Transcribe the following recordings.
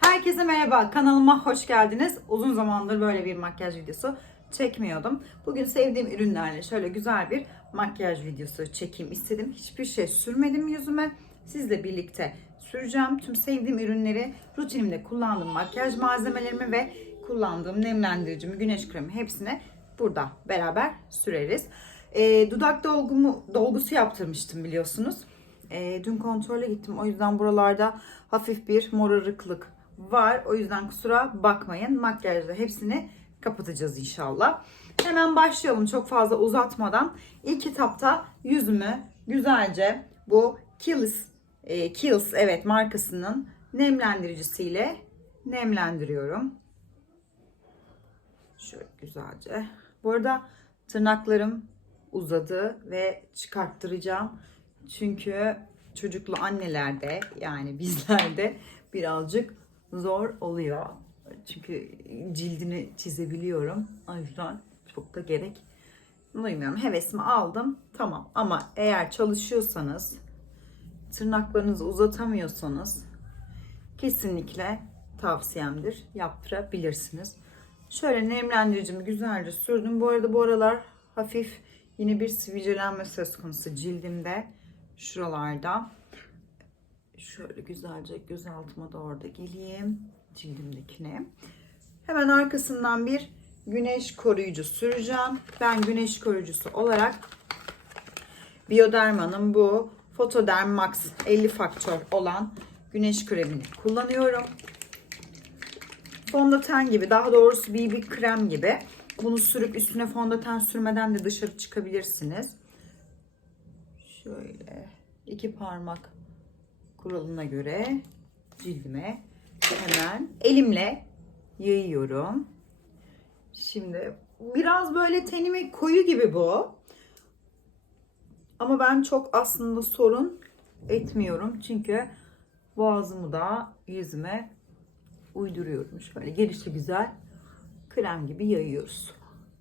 Herkese merhaba, kanalıma hoş geldiniz. Uzun zamandır böyle bir makyaj videosu çekmiyordum. Bugün sevdiğim ürünlerle şöyle güzel bir makyaj videosu çekeyim istedim. Hiçbir şey sürmedim yüzüme. Sizle birlikte süreceğim. Tüm sevdiğim ürünleri, rutinimde kullandığım makyaj malzemelerimi ve kullandığım nemlendiricimi, güneş kremi hepsini burada beraber süreriz. Ee, dudak dolgumu, dolgusu yaptırmıştım biliyorsunuz. Ee, dün kontrole gittim. O yüzden buralarda hafif bir morarıklık var. O yüzden kusura bakmayın. Makyajda hepsini kapatacağız inşallah. Hemen başlayalım çok fazla uzatmadan. İlk etapta yüzümü güzelce bu Kiehl's, e, Kiehl's evet markasının nemlendiricisiyle nemlendiriyorum. Şöyle güzelce. Bu arada tırnaklarım uzadı ve çıkarttıracağım. Çünkü çocuklu annelerde yani bizlerde birazcık zor oluyor. Çünkü cildini çizebiliyorum. O yüzden çok da gerek duymuyorum. Hevesimi aldım. Tamam ama eğer çalışıyorsanız tırnaklarınızı uzatamıyorsanız kesinlikle tavsiyemdir. Yaptırabilirsiniz. Şöyle nemlendiricimi güzelce sürdüm. Bu arada bu aralar hafif yine bir sivilcelenme söz konusu cildimde. Şuralarda. Şöyle güzelce göz altıma doğru da geleyim. Cildimdekine. Hemen arkasından bir güneş koruyucu süreceğim. Ben güneş koruyucusu olarak Bioderma'nın bu Photoderm Max 50 faktör olan güneş kremini kullanıyorum. Fondöten gibi daha doğrusu BB krem gibi. Bunu sürüp üstüne fondöten sürmeden de dışarı çıkabilirsiniz. Şöyle iki parmak kuralına göre cildime hemen elimle yayıyorum. Şimdi biraz böyle tenime koyu gibi bu. Ama ben çok aslında sorun etmiyorum. Çünkü boğazımı da yüzüme uyduruyorum. Şöyle gelişi güzel krem gibi yayıyoruz.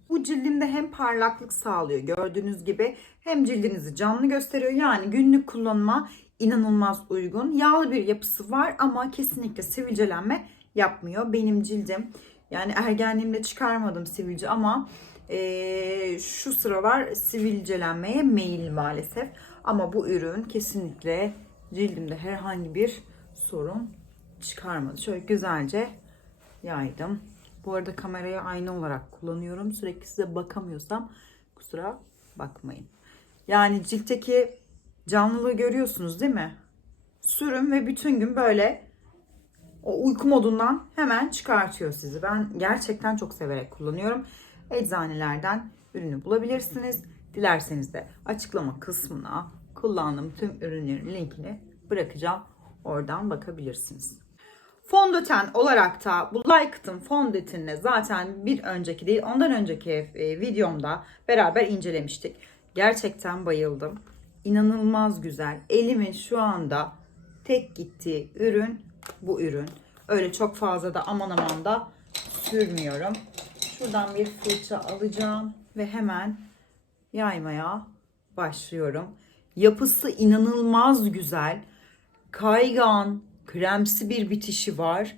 Bu cildimde hem parlaklık sağlıyor gördüğünüz gibi hem cildinizi canlı gösteriyor. Yani günlük kullanıma inanılmaz uygun. Yağlı bir yapısı var ama kesinlikle sivilcelenme yapmıyor. Benim cildim yani ergenliğimde çıkarmadım sivilce ama eee, şu sıralar sivilcelenmeye meyil maalesef. Ama bu ürün kesinlikle cildimde herhangi bir sorun çıkarmadı. Şöyle güzelce yaydım. Bu arada kamerayı ayna olarak kullanıyorum. Sürekli size bakamıyorsam kusura bakmayın. Yani ciltteki canlılığı görüyorsunuz değil mi? Sürün ve bütün gün böyle o uyku modundan hemen çıkartıyor sizi. Ben gerçekten çok severek kullanıyorum. Eczanelerden ürünü bulabilirsiniz. Dilerseniz de açıklama kısmına kullandığım tüm ürünlerin linkini bırakacağım. Oradan bakabilirsiniz. Fondöten olarak da bu Like'tın fondötenini zaten bir önceki değil ondan önceki e, videomda beraber incelemiştik. Gerçekten bayıldım. İnanılmaz güzel. Elimin şu anda tek gittiği ürün bu ürün. Öyle çok fazla da aman aman da sürmüyorum. Şuradan bir fırça alacağım ve hemen yaymaya başlıyorum. Yapısı inanılmaz güzel. Kaygan, kremsi bir bitişi var.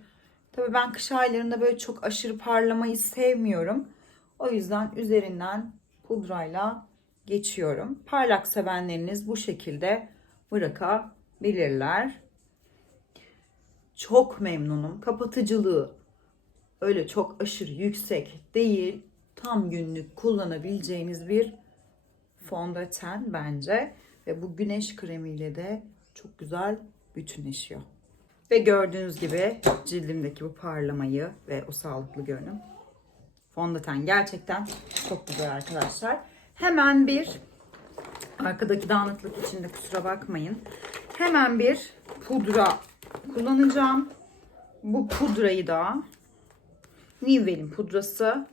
Tabii ben kış aylarında böyle çok aşırı parlamayı sevmiyorum. O yüzden üzerinden pudrayla geçiyorum. Parlak sevenleriniz bu şekilde bırakabilirler. Çok memnunum. Kapatıcılığı öyle çok aşırı yüksek değil. Tam günlük kullanabileceğiniz bir fondöten bence. Ve bu güneş kremiyle de çok güzel bütünleşiyor. Ve gördüğünüz gibi cildimdeki bu parlamayı ve o sağlıklı görünüm. Fondöten gerçekten çok güzel arkadaşlar. Hemen bir arkadaki dağınıklık içinde kusura bakmayın. Hemen bir pudra kullanacağım. Bu pudrayı da Nivel'in pudrası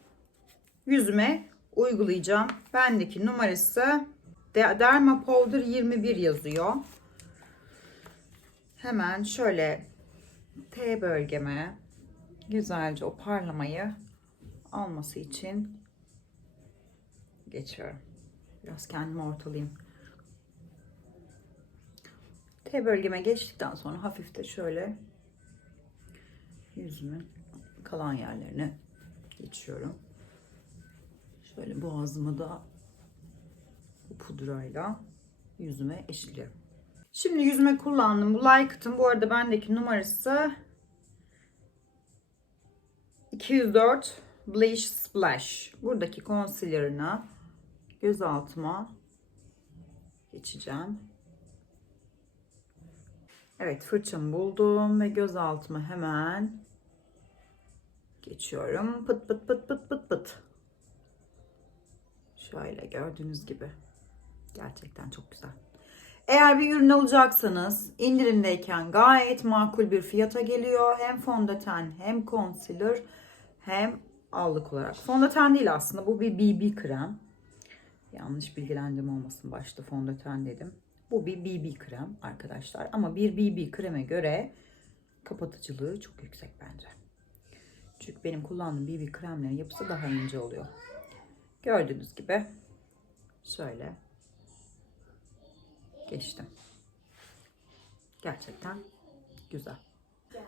yüzüme uygulayacağım. Bendeki numarası Derma Powder 21 yazıyor. Hemen şöyle T bölgeme güzelce o parlamayı alması için geçiyorum. Biraz kendimi ortalayayım. T bölgeme geçtikten sonra hafif de şöyle yüzümün kalan yerlerine geçiyorum. Şöyle boğazımı da bu pudrayla yüzüme eşliyorum. Şimdi yüzüme kullandım bu Lycut'un. Bu arada bendeki numarası 204 Bleach Splash. Buradaki concealer'ını göz altıma geçeceğim. Evet fırçamı buldum ve göz altıma hemen geçiyorum. Pıt pıt pıt pıt pıt pıt. Şöyle gördüğünüz gibi. Gerçekten çok güzel. Eğer bir ürün alacaksanız indirimdeyken gayet makul bir fiyata geliyor. Hem fondöten hem concealer hem allık olarak. Fondöten değil aslında bu bir BB krem. Yanlış bilgilendirme olmasın başta fondöten dedim. Bu bir BB krem arkadaşlar. Ama bir BB kreme göre kapatıcılığı çok yüksek bence. Çünkü benim kullandığım BB kremlerin yapısı daha ince oluyor. Gördüğünüz gibi şöyle geçtim. Gerçekten güzel.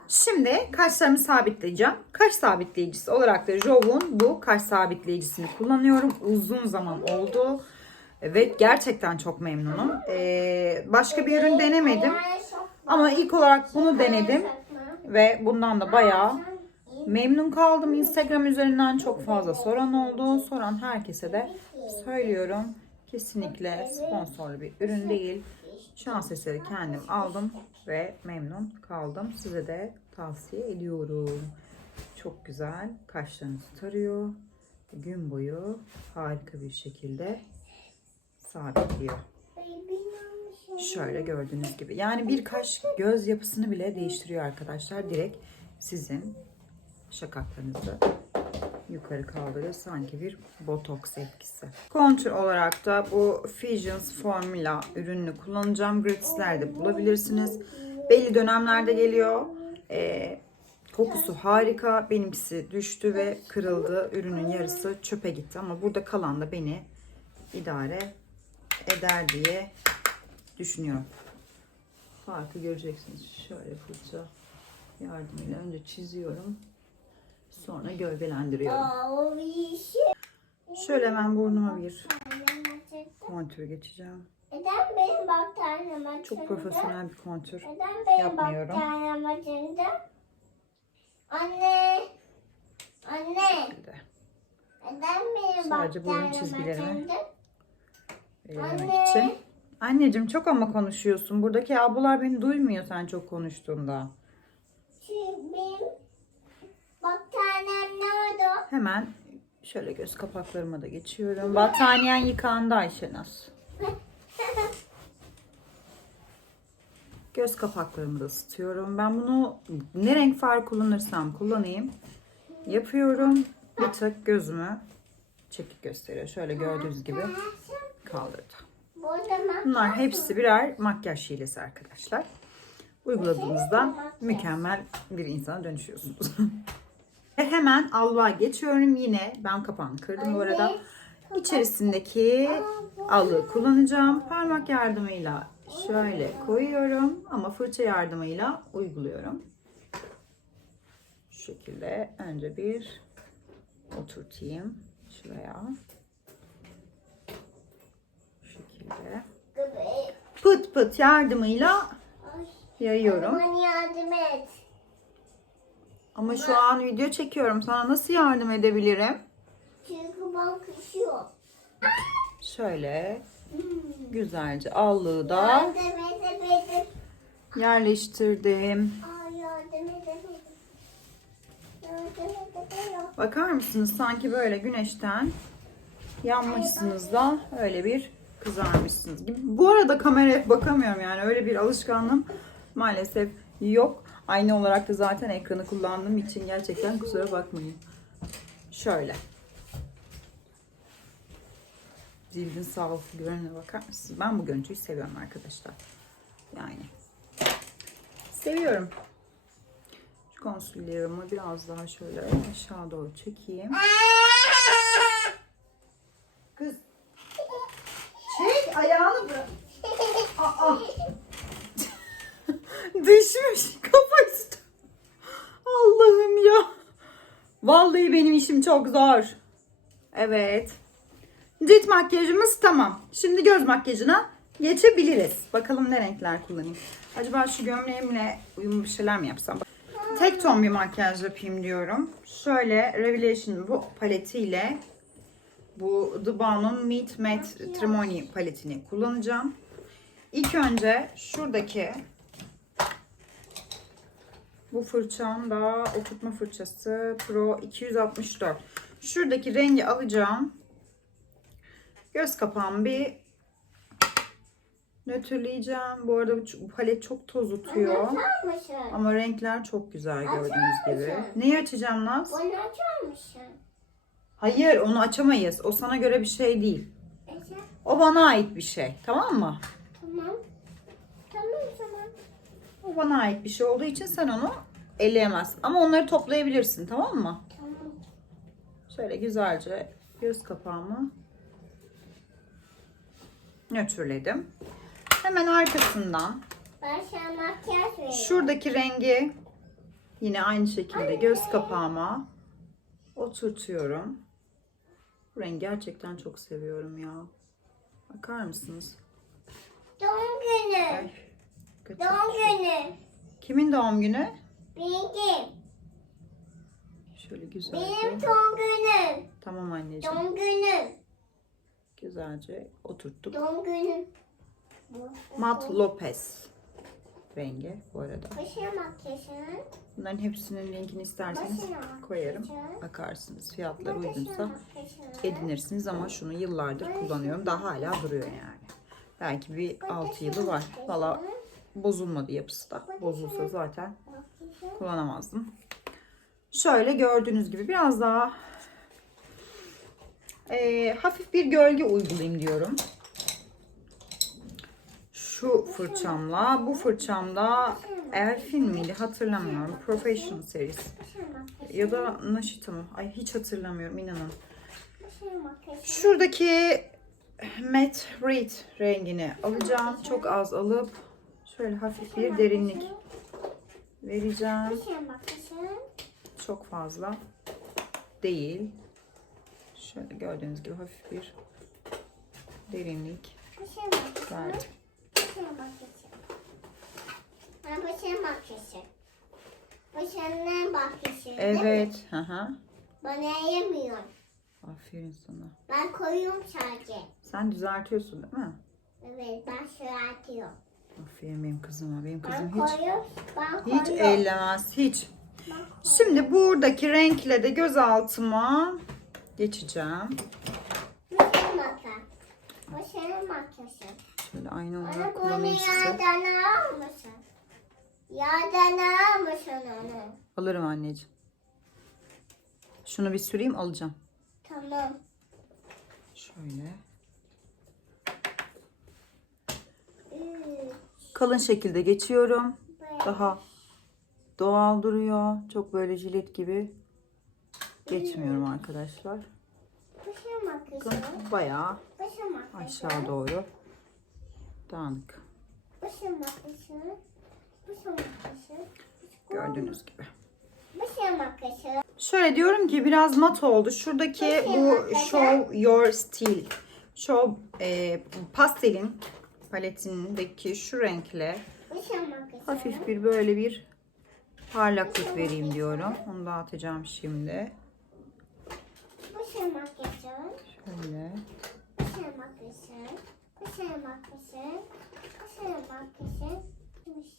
Şimdi kaşlarımı sabitleyeceğim. Kaş sabitleyicisi olarak da Jove'un bu kaş sabitleyicisini kullanıyorum. Uzun zaman oldu. Ve gerçekten çok memnunum. Ee, başka bir ürün denemedim. Ama ilk olarak bunu denedim. Ve bundan da bayağı memnun kaldım. Instagram üzerinden çok fazla soran oldu. Soran herkese de söylüyorum. Kesinlikle sponsorlu bir ürün değil. Şans eseri kendim aldım ve memnun kaldım. Size de tavsiye ediyorum. Çok güzel. Kaşlarınızı tarıyor. Gün boyu harika bir şekilde sabitliyor. Şöyle gördüğünüz gibi. Yani bir kaş göz yapısını bile değiştiriyor arkadaşlar. Direkt sizin şakaklarınızı yukarı kaldırıyor. Sanki bir botoks etkisi. Kontür olarak da bu Fusions Formula ürününü kullanacağım. Gratislerde bulabilirsiniz. Belli dönemlerde geliyor. Ee, kokusu harika. Benimkisi düştü ve kırıldı. Ürünün yarısı çöpe gitti. Ama burada kalan da beni idare eder diye düşünüyorum. Farkı göreceksiniz. Şöyle fırça yardımıyla önce çiziyorum. Sonra gölgelendiriyorum. Şöyle hemen burnuma bir kontür geçeceğim. Neden benim bakteriyem açıldı? Çok profesyonel bir kontür. Neden benim yapmıyorum. bakteriyem açıldı? Anne. Anne. Neden benim Sadece burun çizgilerimi belirlemek Anne. için. Anneciğim çok ama konuşuyorsun. Buradaki ablalar beni duymuyor sen çok konuştuğunda. Çünkü benim bakteriyem ne oldu? Hemen şöyle göz kapaklarıma da geçiyorum. Battaniyen yıkandı Ayşenaz. Göz kapaklarımı da ısıtıyorum. Ben bunu ne renk far kullanırsam kullanayım. Yapıyorum. Bir tık gözümü çekik gösteriyor. Şöyle gördüğünüz gibi kaldırdı. Bunlar hepsi birer makyaj hilesi arkadaşlar. Uyguladığınızda mükemmel bir insana dönüşüyorsunuz. Ve hemen allığa geçiyorum. Yine ben kapağını kırdım bu arada. İçerisindeki allığı kullanacağım. Parmak yardımıyla şöyle koyuyorum ama fırça yardımıyla uyguluyorum. Şu şekilde önce bir oturtayım şuraya. Şu şekilde. Pıt pıt yardımıyla Ay, yayıyorum. Bana yardım et. Ama şu an video çekiyorum. Sana nasıl yardım edebilirim? Çünkü ben kışıyor. Şöyle güzelce allığı da Yardım edemedim. yerleştirdim. Yardım edemedim. Yardım edemedim. Bakar mısınız? Sanki böyle güneşten yanmışsınız da öyle bir kızarmışsınız gibi. Bu arada kameraya bakamıyorum yani öyle bir alışkanlığım maalesef yok. Aynı olarak da zaten ekranı kullandığım için gerçekten kusura bakmayın. Şöyle. Cildin sağlıklı görününe bakar mısınız? Ben bu görüntüyü seviyorum arkadaşlar. Yani. Seviyorum. Şu concealer'ımı biraz daha şöyle aşağı doğru çekeyim. Kız. Çek ayağını bırak. Aa. Düşmüş kafa üstü. Allah'ım Vallahi benim işim çok zor. Evet. Cilt makyajımız tamam. Şimdi göz makyajına geçebiliriz. Bakalım ne renkler kullanayım. Acaba şu gömleğimle uyumlu bir şeyler mi yapsam? Tek ton bir makyaj yapayım diyorum. Şöyle Revelation bu paletiyle bu The Balm'ın Meet Matte Trimony paletini kullanacağım. İlk önce şuradaki bu fırçam da oturtma fırçası Pro 264. Şuradaki rengi alacağım. Göz kapağımı bir nötrleyeceğim. Bu arada bu palet çok toz tutuyor. Ama renkler çok güzel gördüğünüz gibi. Neyi açacağım Naz? Bunu açar mısın? Hayır onu açamayız. O sana göre bir şey değil. O bana ait bir şey. Tamam mı? Tamam. Tamam o zaman. O bana ait bir şey olduğu için sen onu elleyemezsin. Ama onları toplayabilirsin tamam mı? Tamam. Şöyle güzelce göz kapağımı nötrledim. Hemen arkasından şuradaki rengi yine aynı şekilde göz kapağıma oturtuyorum. Bu rengi gerçekten çok seviyorum ya. Bakar mısınız? Doğum günü. Ay. Doğum günü. Kimin doğum günü? Benim. Şöyle güzelce. Benim günüm. Tamam anneciğim. Günüm. Güzelce oturttuk. Günüm. Bu. Mat Lopez rengi bu arada. Başına makyajın. Bunların hepsinin linkini isterseniz Başına koyarım. makyajın. Bakarsınız fiyatları Başına uygunsa makyajın. edinirsiniz ama şunu yıllardır kullanıyorum. Daha hala duruyor yani. Belki bir 6 yılı var. Valla bozulmadı yapısı da. Bozulsa zaten kullanamazdım. Şöyle gördüğünüz gibi biraz daha eee, hafif bir gölge uygulayayım diyorum. Şu fırçamla, bu fırçamda Elfin miydi hatırlamıyorum. Professional makyajın. Ya da Naşita mı? Ay hiç hatırlamıyorum inanın. Şuradaki Matte Red rengini alacağım. Çok az alıp şöyle hafif bir derinlik vereceğim. Çok fazla değil. Şöyle gördüğünüz gibi hafif bir derinlik verdim. Başına makyajın. değil mi? Evet. Hı hı. Bana yemiyor. Aferin sana. Ben koyuyorum sadece. Sen düzeltiyorsun değil mi? Evet ben şıratıyorum. Aferin benim kızıma. Benim Ben kızım hiç hiç ellemez. Hiç. Şimdi buradaki renkle de gözaltıma geçeceğim. Makyaj. Başına makyajın. Şöyle aynı olarak bunu kullanayım size. yerden alır mısın? Yerden alır mısın onu? Alırım anneciğim. Şunu bir süreyim alacağım. Tamam. Şöyle. Kalın şekilde geçiyorum. Daha doğal duruyor. Çok böyle jilet gibi geçmiyorum arkadaşlar. Bakın bayağı aşağı doğru dağınık. Gördüğünüz gibi. Şöyle diyorum ki biraz mat oldu. Şuradaki bu Show Your Style. Show e, pastelin paletindeki şu renkle hafif bir böyle bir parlaklık vereyim diyorum. Onu dağıtacağım şimdi. Makyajın. Şöyle. Başına makyajın.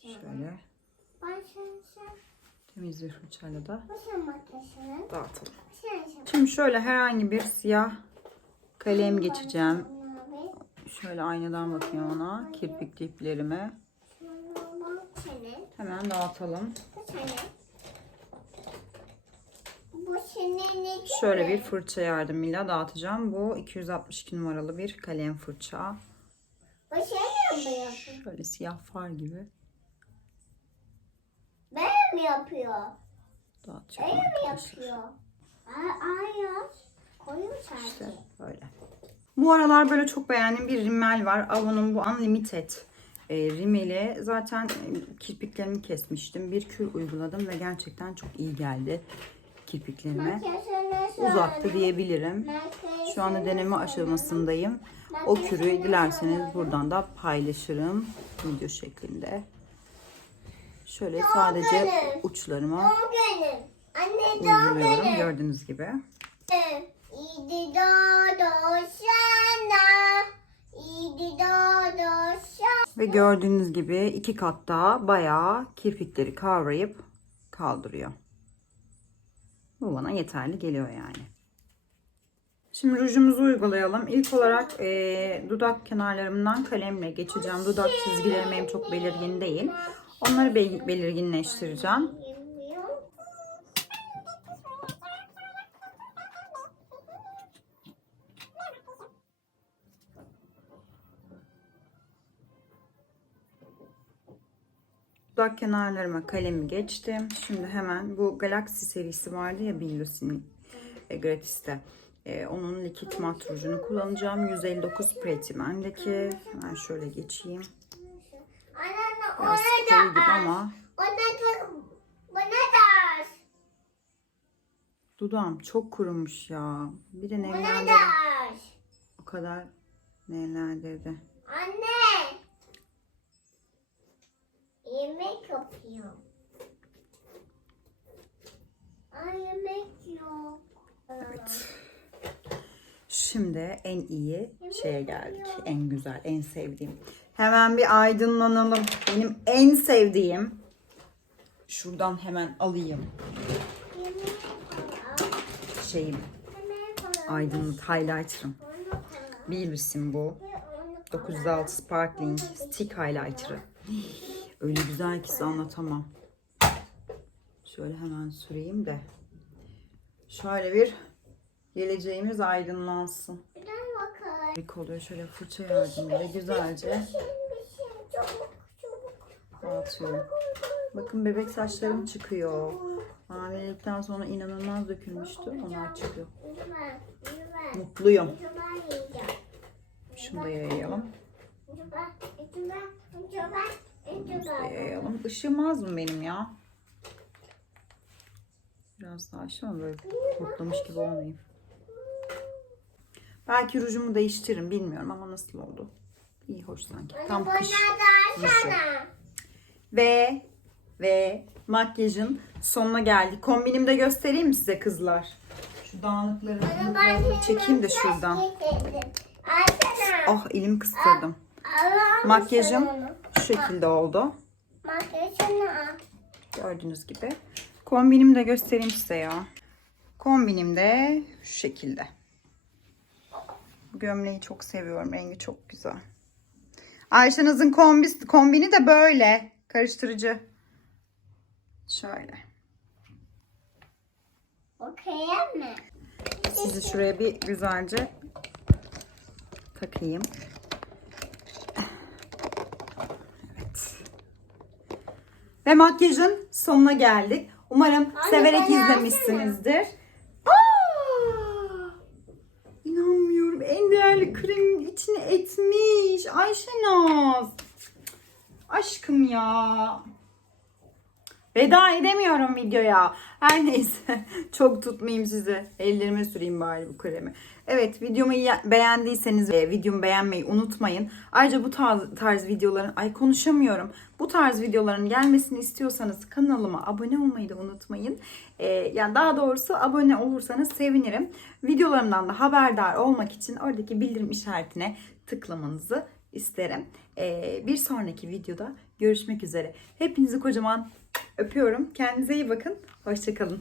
Şöyle. Temiz bir fırçayla da dağıtalım. Şimdi şöyle herhangi bir siyah kalem geçeceğim. Şöyle aynadan bakayım ona. Kirpik diplerime. Hemen dağıtalım. Şöyle bir fırça yardımıyla dağıtacağım. Bu 262 numaralı bir kalem fırça. Şöyle siyah far gibi Ben mi yapıyor? dağıtıyorum Öyle mi yapıyor? Hayır. Koyun sadece. İşte böyle. Bu aralar böyle çok beğendiğim bir rimel var. Avon'un bu Unlimited e, rimeli. Zaten e, kirpiklerimi kesmiştim. Bir kür uyguladım ve gerçekten çok iyi geldi. kirpiklerimi. Uzattı diyebilirim. Şu anda deneme aşamasındayım. O kürü dilerseniz buradan da paylaşırım video şeklinde. Şöyle sadece uçlarıma uyguluyorum gördüğünüz gibi. İyi doğdu sana. İyi doğdu sana. Ve gördüğünüz gibi iki katta bayağı kirpikleri kavrayıp kaldırıyor. Bu bana yeterli geliyor yani. Şimdi rujumuzu uygulayalım. İlk olarak eee, dudak kenarlarımdan kalemle geçeceğim. Dudak çizgilerim benim çok belirgin değil. Onları bel- belirginleştireceğim. Dudak kenarlarıma kalemi geçtim. Şimdi hemen bu Galaxy serisi vardı ya Billursin'in e, gratis'te. E, onun likit mat rujunu kullanacağım. 159 Pretty Man'deki. Hemen şöyle geçeyim. Biraz koyu gibi ama dudağım çok kurumuş ya. Bir de Bana da nemlendirdi. az. O kadar nemlendirdi. Anne. Yapıyorum. Ay yemek yok. Evet. Şimdi en iyi şeye geldik. En güzel, en sevdiğim. Hemen bir aydınlanalım. Benim en sevdiğim. Şuradan hemen alayım şeyim. Aydınlık highlighter'ım. Bilirsin bu. Ve onu yapalım. 906 Sparkling Stick Highlighter'ı. Öyle güzel ki size anlatamam. Şöyle hemen süreyim de. Şöyle bir geleceğimiz aydınlansın. Bir oluyor. Şöyle fırça yardımıyla güzelce Bişim bişim çabuk çabuk. dağıtıyorum. Bakın bebek saçlarım çıkıyor. Hamilelikten sonra inanılmaz dökülmüştü. Onlar çıkıyor. Mutluyum. Şunu da yayalım. Lütfen. Yayalım. Işığım mı benim ya? Biraz daha ama böyle kurtlamış gibi olmayayım. Belki rujumu değiştiririm bilmiyorum ama nasıl oldu? İyi hoş sanki. Tam kış. sana. Ve ve makyajın sonuna geldik. Kombinimi de göstereyim mi size kızlar? Şu dağınıkları çekeyim de şuradan. Oh elimi kıstırdım. Makyajım şu şekilde oldu. Gördüğünüz gibi. Kombinimi de göstereyim size ya. Kombinim de şu şekilde. Bu gömleği çok seviyorum. Rengi çok güzel. Ayşenaz'ın kombis, kombini de böyle. Karıştırıcı. Şöyle. Okey mi? Sizi şuraya bir güzelce takayım. Ve makyajın sonuna geldik. Umarım Anne, severek bana izlemişsinizdir. Aa! İnanmıyorum. En değerli kremin içine etmiş. Ayşenaz. Aşkım ya. Veda edemiyorum videoya. Her neyse. Çok tutmayayım sizi. Ellerime süreyim bari bu kremi. Evet videomu beğendiyseniz e, videomu beğenmeyi unutmayın. Ayrıca bu tarz, tarz videoların ay konuşamıyorum. Bu tarz videoların gelmesini istiyorsanız kanalıma abone olmayı da unutmayın. E, yani daha doğrusu abone olursanız sevinirim. Videolarımdan da haberdar olmak için oradaki bildirim işaretine tıklamanızı isterim. E, bir sonraki videoda görüşmek üzere. Hepinizi kocaman öpüyorum. Kendinize iyi bakın. Hoşçakalın.